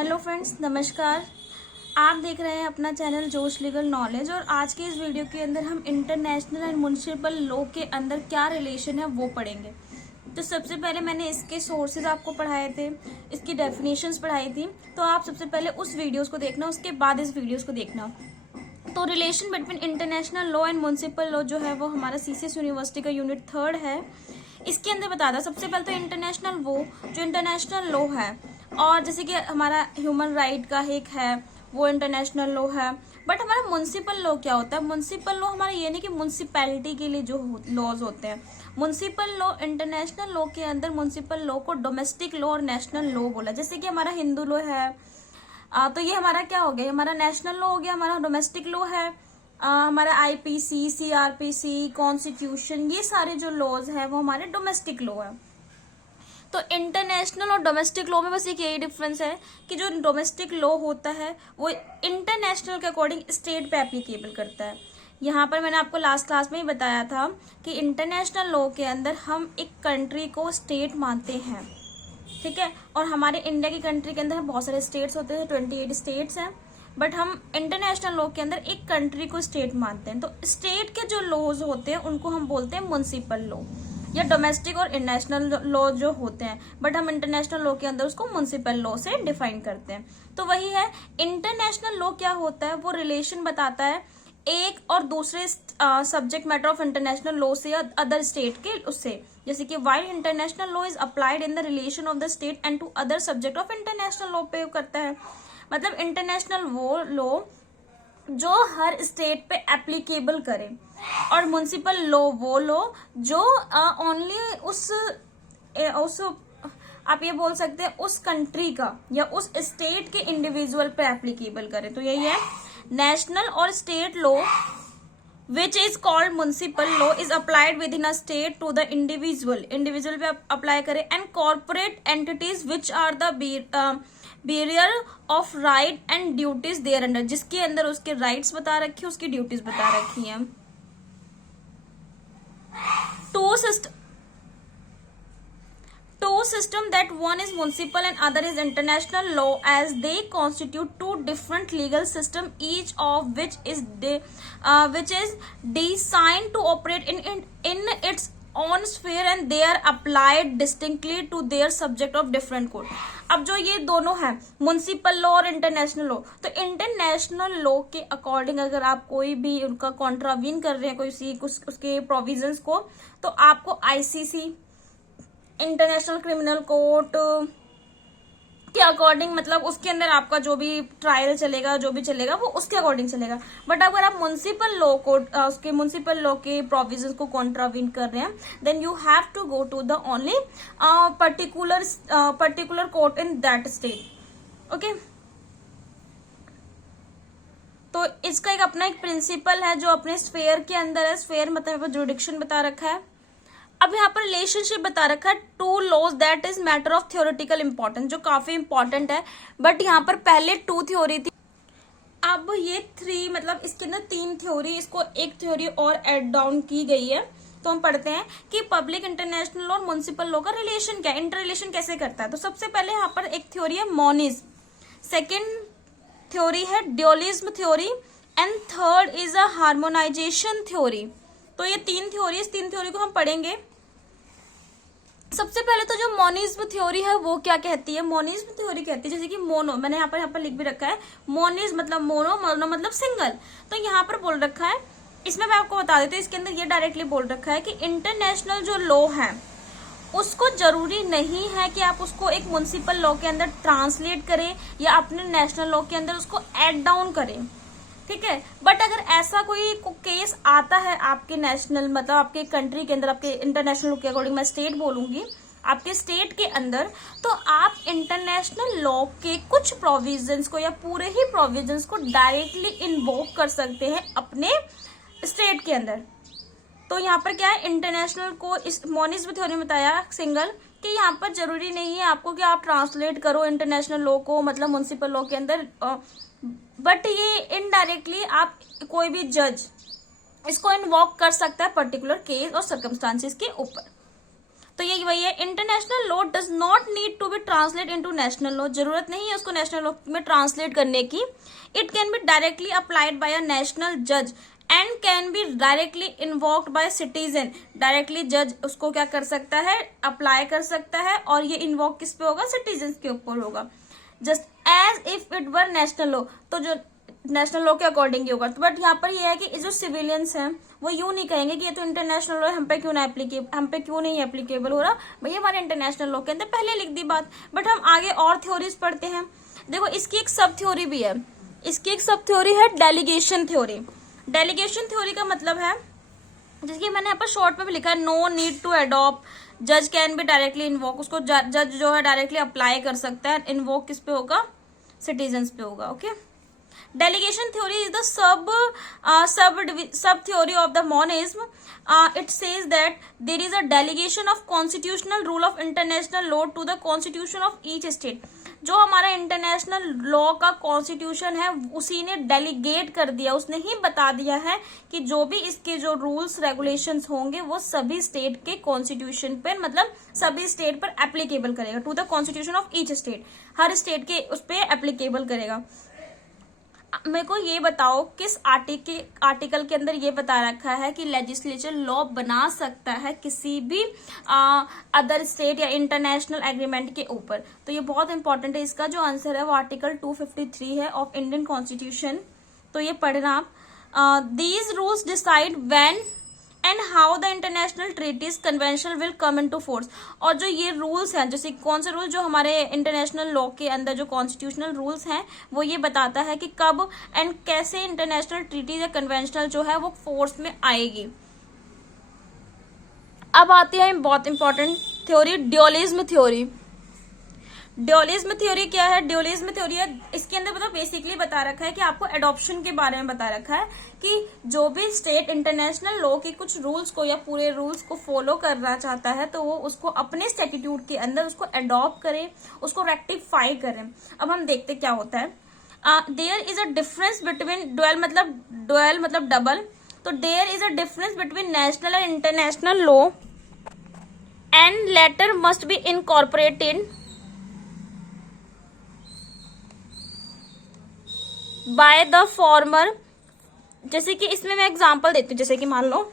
Hello friends, नमस्कार। आप देख रहे हैं अपना चैनल जोश लीगल नॉलेज। और आज के इस वीडियो के अंदर हम इंटरनेशनल एंड म्युनिसिपल लॉ के अंदर क्या रिलेशन है वो पढ़ेंगे। तो सबसे पहले मैंने इसके सोर्सेज आपको पढ़ाए थे, इसकी डेफिनेशंस पढ़ाई थी। तो आप सबसे पहले उस वीडियोस को देखना, उसके बाद इस वीडियोस को देखना। तो relation between international law and municipal law जो है वो हमारा सीसीएस यूनिवर्सिटी का यूनिट 3 है। इसके अंदर बता था सबसे पहले तो इंटरनेशनल वो जो इंटरनेशनल लॉ है, और जैसे कि हमारा ह्यूमन राइट का एक है वो इंटरनेशनल लॉ है। बट हमारा म्युनिसिपल लॉ क्या होता है? म्युनिसिपल लॉ हमारा ये नहीं कि म्युनिसिपैलिटी के लिए जो लॉज होते हैं। म्युनिसिपल लॉ इंटरनेशनल लॉ के अंदर म्युनिसिपल लॉ को डोमेस्टिक लॉ और नेशनल लॉ बोला। जैसे कि हमारा हिंदू लॉ है, तो ये हमारा क्या हो गया, हमारा नेशनल लॉ हो गया। हमारा डोमेस्टिक लॉ है हमारा आईपीसी, सीआरपीसी, कॉन्स्टिट्यूशन, ये सारे जो लॉज है वो हमारे डोमेस्टिक लॉ है। तो इंटरनेशनल और डोमेस्टिक लॉ में बस एक यही डिफरेंस है कि जो डोमेस्टिक लॉ होता है वो इंटरनेशनल के अकॉर्डिंग स्टेट पे एप्लीकेबल करता है। यहाँ पर मैंने आपको लास्ट क्लास में ही बताया था कि इंटरनेशनल लॉ के अंदर हम एक कंट्री को स्टेट मानते हैं, ठीक है। और हमारे इंडिया की कंट्री के अंदर बहुत सारे स्टेट्स होते हैं, 28 स्टेट्स हैं। बट हम इंटरनेशनल लॉ के अंदर एक कंट्री को स्टेट मानते हैं। तो स्टेट के जो लॉज होते हैं उनको हम बोलते हैं म्युनिसिपल लॉ, या डोमेस्टिक और इंटरनेशनल लॉ जो होते हैं। बट हम इंटरनेशनल लॉ के अंदर उसको म्युनिसिपल लॉ से डिफाइन करते हैं। तो वही है, इंटरनेशनल लॉ क्या होता है, वो रिलेशन बताता है एक और दूसरे subject matter of international law से या अदर स्टेट के उससे। जैसे कि while international law is applied in the relation of the state and to other subject of international law पे करता है। मतलब इंटरनेशनल वो लॉ जो हर स्टेट पे एप्लीकेबल करे, और म्युनिसिपल लॉ वो लॉ जो ओनली उस आप ये बोल सकते हैं उस कंट्री का या उस स्टेट के इंडिविजुअल पे एप्लीकेबल करे। तो यही है, नेशनल और state law which is called municipal law is applied within a state to the individual पे अप्लाई करे, and corporate entities which are the bearer of right and duties there under, जिसके अंदर उसके rights बता रखी है, उसकी duties बता रखी हैं। Two system that one is municipal and other is international law, as they constitute two different legal system, each of which is designed to operate in its own sphere and they are applied distinctly to their subject of different code। अब जो ये दोनों है municipal law और international law, तो international law के according अगर आप कोई भी उनका कॉन्ट्रावीन कर रहे हैं कोई उसके प्रोविजंस को, तो आपको आईसीसी, इंटरनेशनल क्रिमिनल कोर्ट के अकॉर्डिंग, मतलब उसके अंदर आपका जो भी ट्रायल चलेगा, जो भी चलेगा वो उसके अकॉर्डिंग चलेगा। बट अगर आप म्युनिसिपल लॉ को उसके म्युनिसिपल लॉ के प्रोविजंस को कॉन्ट्रावीन कर रहे हैं, then you have to go to the only particular court in that state. Okay, तो इसका एक अपना एक प्रिंसिपल है जो अपने स्फेयर के अंदर है। स्फेयर मतलब जुरिडिक्शन बता रखा है। अब यहाँ पर रिलेशनशिप बता रखा है to laws that is matter of theoretical importance, जो काफी इंपॉर्टेंट है। बट यहाँ पर पहले 2 थ्योरी थी, अब ये 3, मतलब इसके अंदर 3 थ्योरी, इसको एक थ्योरी और एड डाउन की गई है। तो हम पढ़ते हैं कि पब्लिक इंटरनेशनल लॉ और म्युनिसिपल लॉ का रिलेशन क्या है, इंटर रिलेशन कैसे करता है। तो सबसे पहले यहाँ पर एक थ्योरी है मोनिज्म, सेकेंड थ्योरी है dualism theory, and third is a harmonisation theory. तो ये 3 थ्योरी, इस 3 थ्योरी को हम पढ़ेंगे। सबसे पहले तो जो मोनिज्म थ्योरी है वो क्या कहती है? मोनिज्म थ्योरी कहती है, जैसे कि मोनो, मैंने यहाँ पर लिख भी रखा है, मोनिज्म मतलब मोनो, मोनो मतलब सिंगल। तो यहाँ पर बोल रखा है, इसमें मैं आपको बता देती हूँ, इसके अंदर ये डायरेक्टली बोल रखा है कि इंटरनेशनल जो लॉ है उसको जरूरी नहीं है कि आप उसको एक म्युनिसिपल लॉ के अंदर ट्रांसलेट करें या अपने नेशनल लॉ के अंदर उसको एड डाउन करें, ठीक है। बट अगर ऐसा कोई केस आता है आपके नेशनल, मतलब आपके कंट्री के अंदर, आपके इंटरनेशनल के अकॉर्डिंग मैं स्टेट बोलूंगी, आपके स्टेट के अंदर, तो आप इंटरनेशनल लॉ के कुछ प्रोविजंस को या पूरे ही प्रोविजंस को डायरेक्टली इन्वोक कर सकते हैं अपने स्टेट के अंदर। तो यहाँ पर क्या है, इंटरनेशनल को इस मोनिज्म थ्योरी में बताया सिंगल कि यहाँ पर जरूरी नहीं है आपको कि आप ट्रांसलेट करो इंटरनेशनल लॉ को, मतलब म्युनिसिपल लॉ के अंदर, बट ये इनडायरेक्टली आप कोई भी जज इसको इन्वॉक कर सकता है पर्टिकुलर केस और सर्कमस्टांसेस के ऊपर। तो ये वही है, international law does not need to be translate into national law, जरूरत नहीं है उसको नेशनल लॉ में ट्रांसलेट करने की। It can be directly applied by a national जज and can be directly invoked by citizen. Directly जज उसको क्या कर सकता है, अप्लाई कर सकता है, और ये इन्वोक किस पे होगा, सिटीजन के ऊपर होगा, just as if it were national law. तो जो नेशनल लॉ के अकॉर्डिंग ही होगा। तो बट यहाँ पर ये है कि जो सिविलियंस हैं वो यूं नहीं कहेंगे कि ये तो इंटरनेशनल लॉ हम पे क्यों नहीं एप्लीकेबल हो रहा, भैया हमारे इंटरनेशनल लॉ के अंदर पहले लिख दी बात। बट हम आगे और थ्योरीज पढ़ते हैं। देखो इसकी एक सब थ्योरी भी है, इसकी एक सब थ्योरी है डेलीगेशन थ्योरी। डेलीगेशन थ्योरी का मतलब है, जिसकी मैंने यहाँ पर शॉर्ट में भी लिखा है, नो नीड टू अडॉप्ट, जज कैन बी डायरेक्टली इन्वोक। उसको जज जो है डायरेक्टली अप्लाई कर सकता है, इन्वोक किस पे होगा, सिटीजन्स पे होगा। Okay, delegation theory is the sub theory of the monism. It says that there is a delegation of constitutional rule of international law to the constitution of each state. जो हमारा international law का constitution है उसी ने delegate कर दिया, उसने ही बता दिया है कि जो भी इसके जो रूल्स रेगुलेशंस होंगे वो सभी स्टेट के कॉन्स्टिट्यूशन पर, मतलब सभी स्टेट पर एप्लीकेबल करेगा, to the constitution of each state, हर स्टेट के उस पर एप्लीकेबल करेगा। मेरे को ये बताओ किस आर्टिकल के अंदर ये बता रखा है कि लेजिस्लेचर लॉ बना सकता है किसी भी अदर स्टेट या इंटरनेशनल एग्रीमेंट के ऊपर। तो ये बहुत इंपॉर्टेंट है, इसका जो आंसर है वो आर्टिकल 253 है ऑफ इंडियन कॉन्स्टिट्यूशन। तो ये पढ़ना आप। These rules decide when and how the international treaties convention will come into force. और जो ये रूल्स हैं, जैसे कौन से रूल, जो हमारे इंटरनेशनल लॉ के अंदर जो कॉन्स्टिट्यूशनल रूल्स हैं वो ये बताता है कि कब एंड कैसे इंटरनेशनल ट्रीटीज या कन्वेंशनल जो है वो फोर्स में आएगी। अब आती है बहुत important theory, dualism theory. Dualism theory क्या है? ड्यूअलिज्म थ्योरी है, इसके अंदर मतलब बेसिकली बता रखा है कि आपको एडॉप्शन के बारे में बता रखा है कि जो भी स्टेट इंटरनेशनल लॉ के कुछ रूल्स को या पूरे रूल्स को फॉलो करना चाहता है तो वो उसको अपने स्टैट्यूट के अंदर उसको एडॉप्ट करे, उसको रेक्टिफाई करे। अब हम देखते क्या होता है। There is a difference between dual मतलब डबल। तो there is a difference between national and international law and latter must be incorporated by the former. जैसे कि इसमें मैं एग्जांपल देती हूँ, जैसे कि मान लो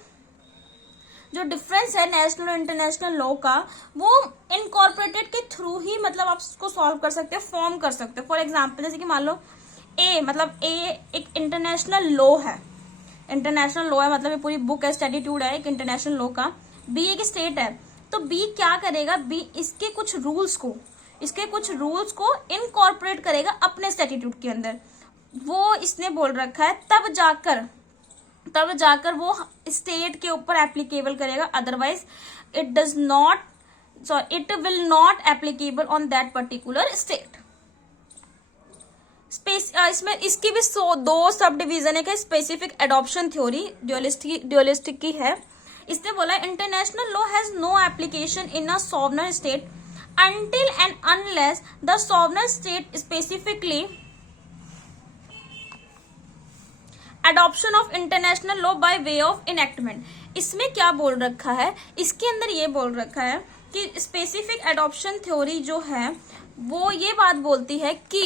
जो डिफरेंस है नेशनल और इंटरनेशनल लॉ का वो इनकॉर्पोरेटेड के थ्रू ही मतलब आप उसको सॉल्व कर सकते हो, फॉर्म कर सकते हो। फॉर एग्जांपल जैसे कि मान लो ए एक इंटरनेशनल लॉ है, इंटरनेशनल लॉ है मतलब ये पूरी बुक है, स्टैट्यूट है एक इंटरनेशनल लॉ का। बी एक स्टेट है, तो बी क्या करेगा, बी इसके कुछ रूल्स को इनकॉर्पोरेट करेगा अपने स्टैट्यूट के अंदर। वो इसने बोल रखा है तब जाकर वो स्टेट के ऊपर एप्लीकेबल करेगा, otherwise it will not applicable on that particular state. इसमें इसकी भी दो सब डिवीजन है, स्पेसिफिक एडॉप्शन थ्योरी ड्यूअलिस्टिक की है। इसने बोला international law has no application in a sovereign state until and unless the sovereign state specifically adoption of international law by way of enactment। इसमें क्या बोल रखा है, इसके अंदर ये बोल रखा है कि स्पेसिफिक एडॉप्शन थ्योरी जो है वो ये बात बोलती है कि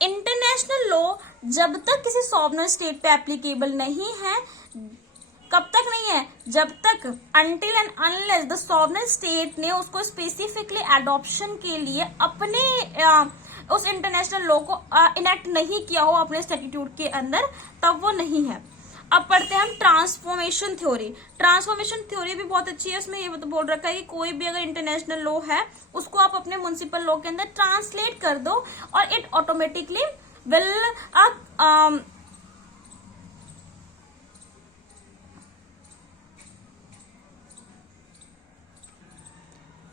इंटरनेशनल लॉ जब तक किसी सॉवरन स्टेट पे एप्लीकेबल नहीं है, कब तक नहीं है, जब तक until and unless the sovereign state ने उसको स्पेसिफिकली एडॉप्शन के लिए अपने उस इंटरनेशनल लॉ को इनेक्ट नहीं किया हो अपने स्टैट्यूट के अंदर, तब वो नहीं है। अब पढ़ते हैं हम ट्रांसफॉर्मेशन थ्योरी। ट्रांसफॉर्मेशन थ्योरी भी बहुत अच्छी है। उसमें ये बोल रखा है कि कोई भी अगर इंटरनेशनल लॉ है उसको आप अपने म्युनिसिपल लॉ के अंदर ट्रांसलेट कर दो और इट ऑटोमेटिकली विल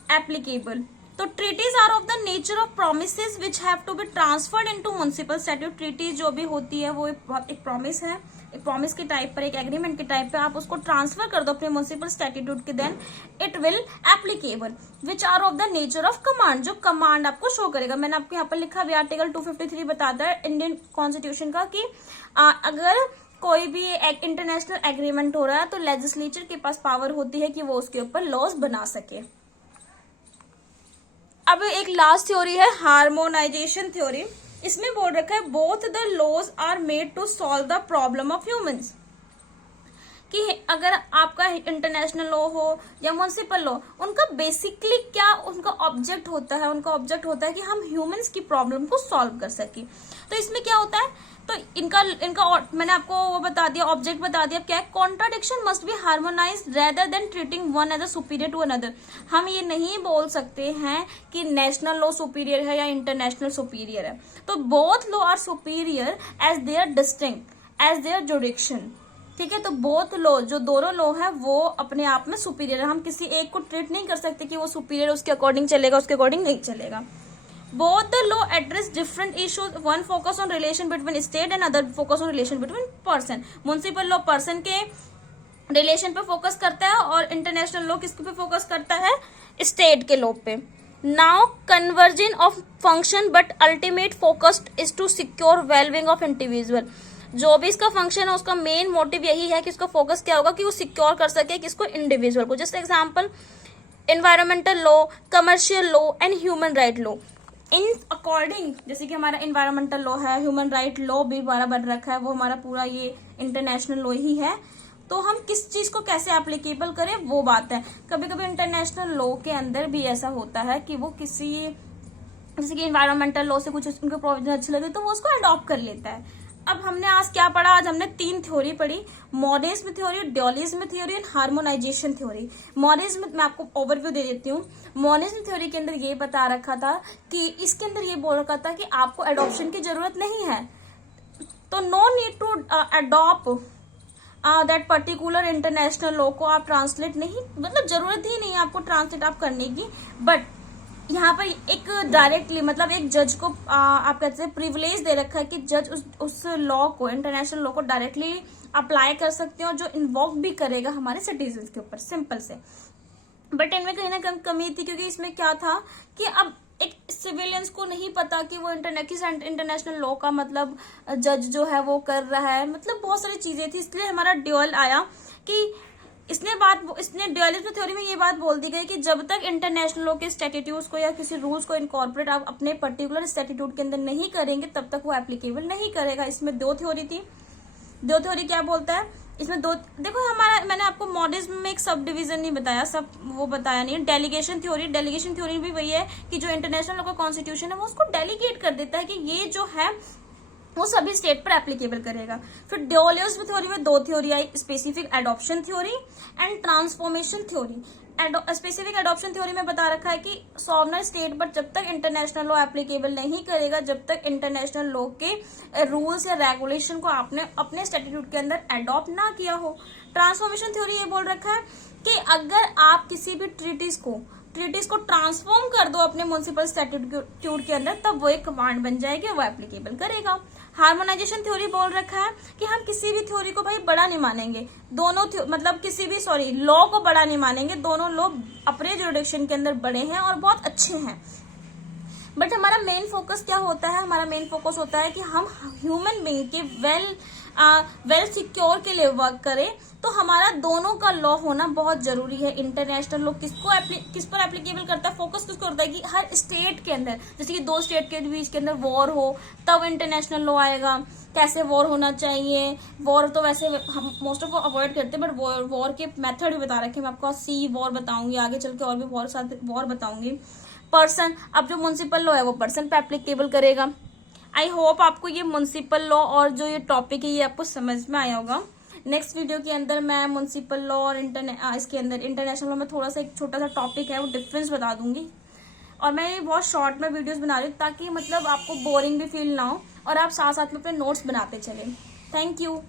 एप्लीकेबल। तो treaties are of the nature of promises which have to be transferred into municipal statute. Treaties जो भी होती है वो एक प्रॉमिस है, एक प्रॉमिस के टाइप पर, एक एग्रीमेंट के टाइप पे आप उसको ट्रांसफर कर दो अपने म्युनिसिपल स्टैट्यूट के, then it will applicable. Which are of the nature of command, जो कमांड आपको शो करेगा। मैंने आपको यहाँ पर लिखा भी आर्टिकल 253 बताता है इंडियन कॉन्स्टिट्यूशन का कि अगर कोई भी इंटरनेशनल एग्रीमेंट हो रहा है तो लेजिस्लेचर के पास पावर होती है कि वो उसके ऊपर लॉज बना सके। अब एक लास्ट थ्योरी है हार्मोनाइजेशन थ्योरी। इसमें बोल रखा है both the laws are made to solve the problem of humans, कि अगर आपका इंटरनेशनल लॉ हो या म्युनिसिपल लॉ, उनका बेसिकली क्या उनका ऑब्जेक्ट होता है, उनका ऑब्जेक्ट होता है कि हम ह्यूमंस की प्रॉब्लम को सॉल्व कर सके। तो इसमें क्या होता है, तो इनका मैंने आपको वो बता दिया, ऑब्जेक्ट बता दिया क्या है, contradiction must be harmonise rather than treating one as a superior to another. हम ये नहीं बोल सकते हैं कि नेशनल लॉ सुपीरियर है या इंटरनेशनल सुपीरियर है, तो both law are superior as they're distinct as their jurisdiction. ठीक है, तो बोथ लॉ, जो दोनों लॉ है वो अपने आप में सुपीरियर है। हम किसी एक को ट्रीट नहीं कर सकते कि वो सुपीरियर उसके अकॉर्डिंग चलेगा, उसके अकॉर्डिंग नहीं चलेगा। Both the law address different issues, one focus on relation between state and other focus on relation between person. Municipal law person के रिलेशन पे फोकस करता है और इंटरनेशनल लॉ किसके पे फोकस करता है, स्टेट के लॉ पे। Now conversion of function but ultimate focused is to secure wellbeing of individual. जो भी इसका फंक्शन है उसका मेन मोटिव यही है कि इसका फोकस क्या होगा कि वो सिक्योर कर सके किसको, इंडिविजुअल को। जैसे example environmental law, commercial law and human right law. In according, जैसे कि हमारा एनवायरमेंटल लॉ है, ह्यूमन राइट लॉ भी हमारा बन रखा है, वो हमारा पूरा ये इंटरनेशनल लॉ ही है। तो हम किस चीज को कैसे एप्लीकेबल करें वो बात है। कभी कभी इंटरनेशनल लॉ के अंदर भी ऐसा होता है कि वो किसी, जैसे कि एनवायरमेंटल लॉ से कुछ उनके प्रोविजन अच्छे लगे तो वो उसको अडॉप्ट कर लेता है। अब हमने आज क्या पढ़ा, आज हमने 3 थ्योरी पढ़ी, modernism theory, dualism theory and harmonisation theory. Modernism मैं आपको ओवरव्यू दे देती हूँ। मॉडर्निज्म थ्योरी के अंदर ये बता रखा था कि इसके अंदर ये बोल रखा था कि आपको एडॉप्शन की जरूरत नहीं है, तो no need to adopt that particular international law को आप ट्रांसलेट नहीं, मतलब जरूरत ही नहीं है आपको ट्रांसलेट आप करने की। बट यहाँ पर एक डायरेक्टली, मतलब एक जज को आप कहते हैं प्रिविलेज दे रखा है कि जज उस लॉ को, इंटरनेशनल लॉ को डायरेक्टली अप्लाई कर सकते हो, जो इन्वॉक भी करेगा हमारे सिटीजन के ऊपर, सिंपल से। बट इनमें कहीं ना कहीं कमी थी, क्योंकि इसमें क्या था कि अब एक सिविलियंस को नहीं पता कि वो इंटरनेशनल लॉ का मतलब जज जो है वो कर रहा है, मतलब बहुत सारी चीजें थी। इसलिए हमारा ड्यूअल आया कि इसने ड्यूअलिज्म थ्योरी में ये बात बोल दी गई कि जब तक इंटरनेशनल लॉ के स्टैट्यूट्स को या किसी रूल्स को इनकॉर्पोरेट आप अपने पर्टिकुलर स्टैट्यूट के अंदर नहीं करेंगे तब तक वो एप्लीकेबल नहीं करेगा। इसमें 2 थ्योरी थी। 2 थ्योरी क्या बोलता है इसमें, 2 देखो हमारा, मैंने आपको मॉडर्निज्म में एक सब डिवीजन नहीं बताया, सब वो बताया नहीं। डेलीगेशन थ्योरी, डेलीगेशन थ्योरी भी वही है कि जो इंटरनेशनल लॉ का कॉन्स्टिट्यूशन है वो उसको डेलीगेट कर देता है कि ये जो है वो सभी स्टेट पर एप्लीकेबल करेगा। फिर ड्यूअलिज्म थ्योरी में 2 theory I, specific adoption theory and transformation theory. Specific adoption theory में बता रखा है कि सॉवरन स्टेट पर जब तक इंटरनेशनल लॉ एप्लीकेबल नहीं करेगा, जब तक इंटरनेशनल लॉ के रूल्स या रेगुलेशन को आपने अपने स्टैट्यूट के अंदर एडॉप्ट ना किया हो। ट्रांसफॉर्मेशन थ्योरी ये बोल रखा है कि अगर आप किसी भी ट्रीटीज को ट्रांसफॉर्म कर दो अपने म्युनिसिपल स्टैट्यूट के अंदर, तब वो एक कमांड बन जाएगी, वो एप्लीकेबल करेगा। हार्मोनाइजेशन थ्योरी बोल रखा है कि हम किसी भी थ्योरी को भाई बड़ा नहीं मानेंगे, दोनों मतलब किसी भी लॉ को बड़ा नहीं मानेंगे, दोनों लॉ अपने जुरिडिक्शन के अंदर बड़े हैं और बहुत अच्छे हैं। बट हमारा मेन फोकस क्या होता है, हमारा मेन फोकस होता है कि हम ह्यूमन बीइंग के वेल सिक्योर के लिए वर्क करें। तो हमारा दोनों का लॉ होना बहुत जरूरी है। इंटरनेशनल लॉ किस पर एप्लीकेबल करता है, फोकस किसको करता है कि हर स्टेट के अंदर, जैसे कि 2 स्टेट के बीच के अंदर वॉर हो तब इंटरनेशनल लॉ आएगा, कैसे वॉर होना चाहिए। वॉर तो वैसे हम मोस्ट ऑफ अवॉइड करते हैं, बट वॉर के मेथड भी बता रखे, मैं आपको सी वॉर बताऊंगी, आगे चल के और भी वॉर बताऊंगी। पर्सन, अब जो म्युनिसिपल लॉ है वो पर्सन पे एप्लीकेबल करेगा। आई होप आपको ये म्युनिसिपल लॉ और जो ये टॉपिक है ये आपको समझ में आया होगा। नेक्स्ट वीडियो के अंदर मैं म्युनिसिपल लॉ और इसके अंदर इंटरनेशनल लॉ में थोड़ा सा एक छोटा सा टॉपिक है वो डिफरेंस बता दूंगी। और मैं ये बहुत शॉर्ट में वीडियोस बना रही हूँ ताकि मतलब आपको बोरिंग भी फील ना हो और आप साथ साथ में अपने नोट्स बनाते चलें। Thank you.